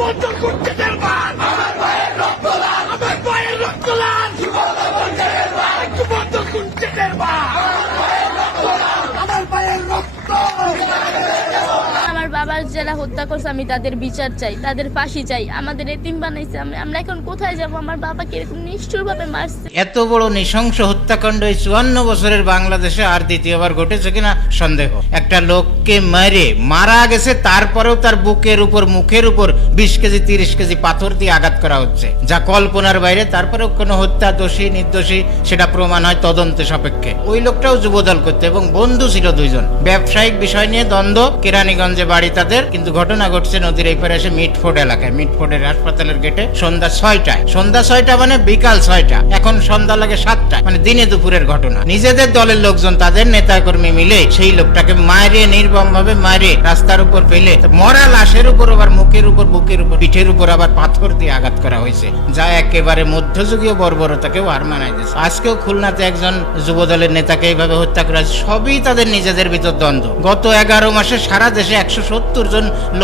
বন্ধ করতে দেবেন আমার পায়ের রক্ত লাল আমার পায়ের রক্ত লাল। যারা হত্যা করছে, আমি তাদের বিচার চাই, তাদের ফাঁসি চাই। আমাদের এতিম বানাইছে আমরা আমরা এখন কোথায় যাব? আমার বাবাকে এরকম নিষ্ঠুরভাবে মারছে। এত বড় নৃশংস হত্যাকাণ্ড এই চুয়ান্ন বছরের বাংলাদেশে আর দ্বিতীয়বার ঘটেছে কিনা সন্দেহ। একটা লোককে মেরে মারা গেছে, তারপরেও তার বুকের উপর, মুখের উপর বিশ কেজি, তিরিশ কেজি পাথর দিয়ে আঘাত করা হচ্ছে। যা কল্পনার বাইরে, তারপরেও কোনো হত্যা, দোষী, নির্দোষী, সেটা প্রমাণ হয় তদন্তে সাপেক্ষে। ওই লোকটাও যুবদল করতে, এবং বন্ধু ছিল দুইজন। ব্যবসায়িক বিষয় নিয়ে দ্বন্দ্ব, কেরানীগঞ্জে বাড়ি তাদের কিন্তু ঘটনা ঘটছে নদীর এই পারে এসে মিটফোর্ড এলাকায়। মিটফোর্ডের হাসপাতালের গেটে সন্ধ্যা ছয়টায়। সন্ধ্যা ছয়টা মানে বিকাল ছয়টা। এখন সন্ধ্যা লাগে সাতটা মানে দিনে দুপুরের ঘটনা। নিজেদের দলের লোকজন, তাদের নেতা কর্মী মিলে সেই লোকটাকে মারে নির্মম ভাবে মারে রাস্তার উপর ফেলে, মরা লাশের উপর আবার মুখের উপর, বুকের উপর, পিঠের উপর আবার পাথর দিয়ে আঘাত করা হয়েছে, যা একেবারে মধ্যযুগীয় বর্বরতাকেও হার মানাই দিয়েছে। আজকেও খুলনাতে একজন যুবদলের নেতাকে এইভাবে হত্যা করা। সবই তাদের নিজেদের ভিতর দ্বন্দ্ব। গত এগারো মাসে সারা দেশে একশো সত্তর জন লোক